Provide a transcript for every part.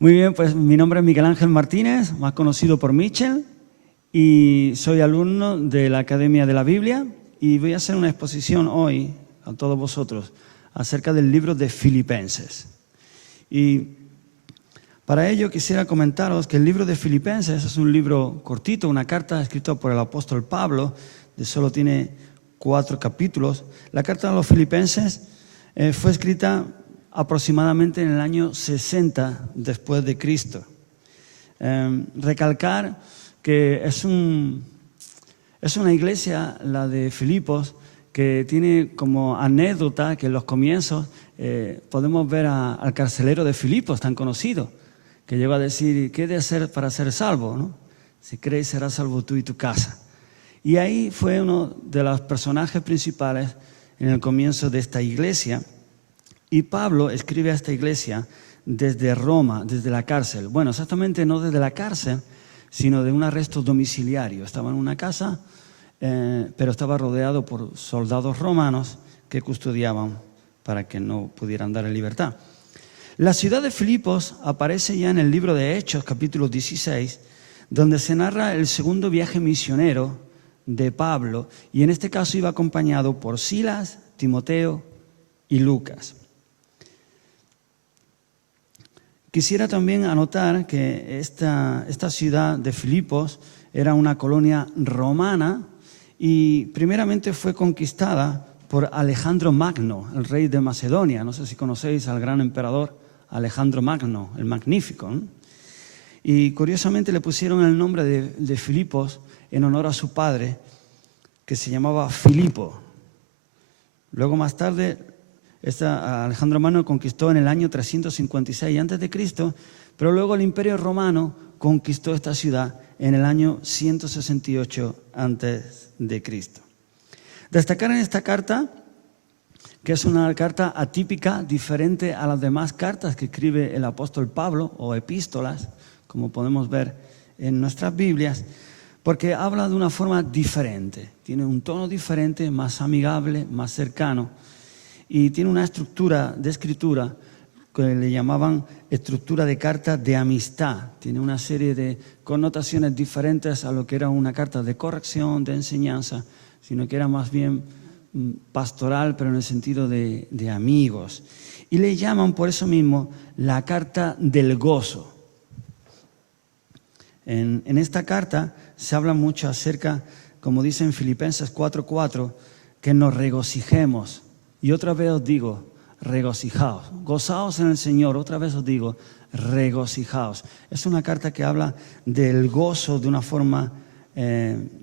Muy bien, pues mi nombre es Miguel Ángel Martínez, más conocido por Michel, y soy alumno de la Academia de la Biblia y voy a hacer una exposición hoy a todos vosotros acerca del libro de Filipenses. Y para ello quisiera comentaros que el libro de Filipenses es un libro cortito, una carta escrita por el apóstol Pablo, solo tiene 4 capítulos. La carta a los Filipenses fue escrita aproximadamente en el año 60 después de Cristo. Recalcar que es una iglesia, la de Filipos, que tiene como anécdota que en los comienzos podemos ver al carcelero de Filipos, tan conocido, que llegó a decir: ¿qué he de hacer para ser salvo, ¿no? Si crees, serás salvo tú y tu casa. Y ahí fue uno de los personajes principales en el comienzo de esta iglesia. Y Pablo escribe a esta iglesia desde Roma, desde la cárcel. Bueno, exactamente no desde la cárcel, sino de un arresto domiciliario. Estaba en una casa, pero estaba rodeado por soldados romanos que custodiaban para que no pudieran dar en libertad. La ciudad de Filipos aparece ya en el libro de Hechos, capítulo 16, donde se narra el segundo viaje misionero de Pablo, y en este caso iba acompañado por Silas, Timoteo y Lucas. Quisiera también anotar que esta ciudad de Filipos era una colonia romana y primeramente fue conquistada por Alejandro Magno, el rey de Macedonia. No sé si conocéis al gran emperador Alejandro Magno, el Magnífico, ¿no? Y curiosamente le pusieron el nombre de Filipos en honor a su padre, que se llamaba Filipo. Luego, más tarde, Alejandro Magno conquistó en el año 356 a.C., pero luego el Imperio Romano conquistó esta ciudad en el año 168 a.C. Destacar en esta carta que es una carta atípica, diferente a las demás cartas que escribe el apóstol Pablo, o epístolas, como podemos ver en nuestras Biblias, porque habla de una forma diferente, tiene un tono diferente, más amigable, más cercano, y tiene una estructura de escritura que le llamaban estructura de carta de amistad. Tiene una serie de connotaciones diferentes a lo que era una carta de corrección, de enseñanza, sino que era más bien pastoral, pero en el sentido de amigos. Y le llaman por eso mismo la carta del gozo. En esta carta se habla mucho acerca, como dice en Filipenses 4:4, que nos regocijemos. Y otra vez os digo, regocijaos. Gozaos en el Señor. Otra vez os digo, regocijaos. Es una carta que habla del gozo de una forma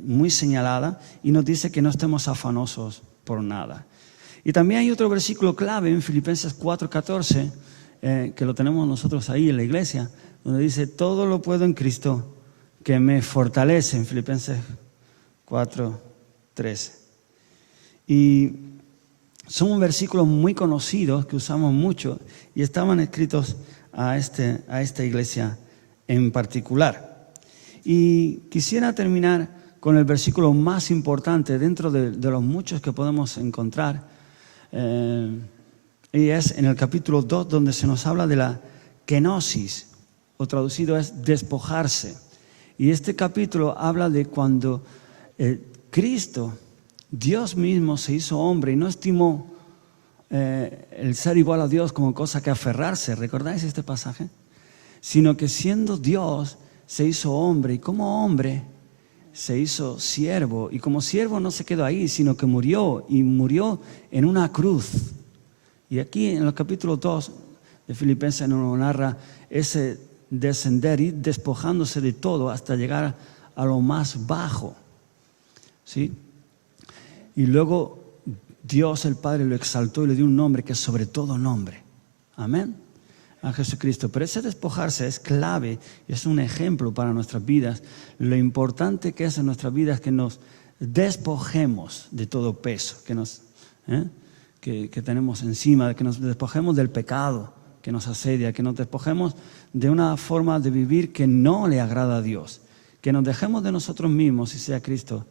muy señalada y nos dice que no estemos afanosos por nada. Y también hay otro versículo clave en Filipenses 4:14, que lo tenemos nosotros ahí en la iglesia, donde dice: todo lo puedo en Cristo que me fortalece, en Filipenses 4:13. Y son versículos muy conocidos que usamos mucho y estaban escritos a esta iglesia en particular. Y quisiera terminar con el versículo más importante dentro de los muchos que podemos encontrar, y es en el capítulo 2, donde se nos habla de la kenosis, o traducido es despojarse. Y este capítulo habla de cuando Cristo, Dios mismo, se hizo hombre y no estimó el ser igual a Dios como cosa que aferrarse. ¿Recordáis este pasaje? Sino que siendo Dios se hizo hombre, y como hombre se hizo siervo, y como siervo no se quedó ahí, sino que murió, y murió en una cruz. Y aquí en el capítulo 2 de Filipenses nos narra ese descender, ir despojándose de todo hasta llegar a lo más bajo, ¿sí? Y luego Dios el Padre lo exaltó y le dio un nombre que es sobre todo nombre. Amén. A Jesucristo. Pero ese despojarse es clave, es un ejemplo para nuestras vidas. Lo importante que es en nuestras vidas que nos despojemos de todo peso que tenemos encima, que nos despojemos del pecado que nos asedia, que nos despojemos de una forma de vivir que no le agrada a Dios, que nos dejemos de nosotros mismos y sea Cristo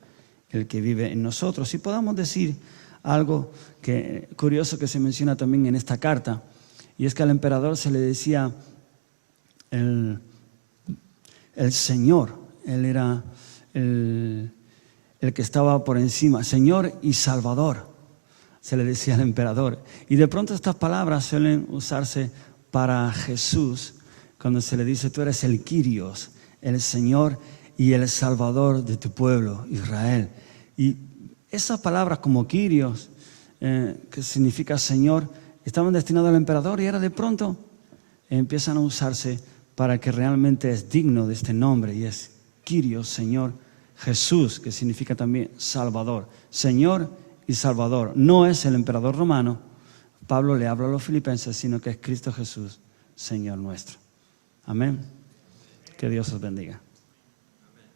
el que vive en nosotros. Y podamos decir algo curioso que se menciona también en esta carta, y es que al emperador se le decía el Señor. Él era el que estaba por encima, Señor y Salvador, se le decía al emperador. Y de pronto estas palabras suelen usarse para Jesús, cuando se le dice: tú eres el Kyrios, el Señor y el Salvador de tu pueblo, Israel. Y esas palabras como Kyrios, que significa Señor, estaban destinadas al emperador, y ahora de pronto empiezan a usarse para que realmente es digno de este nombre, y es Kyrios, Señor. Jesús, que significa también Salvador, Señor y Salvador. No es el emperador romano, Pablo le habla a los filipenses, sino que es Cristo Jesús, Señor nuestro. Amén. Que Dios os bendiga.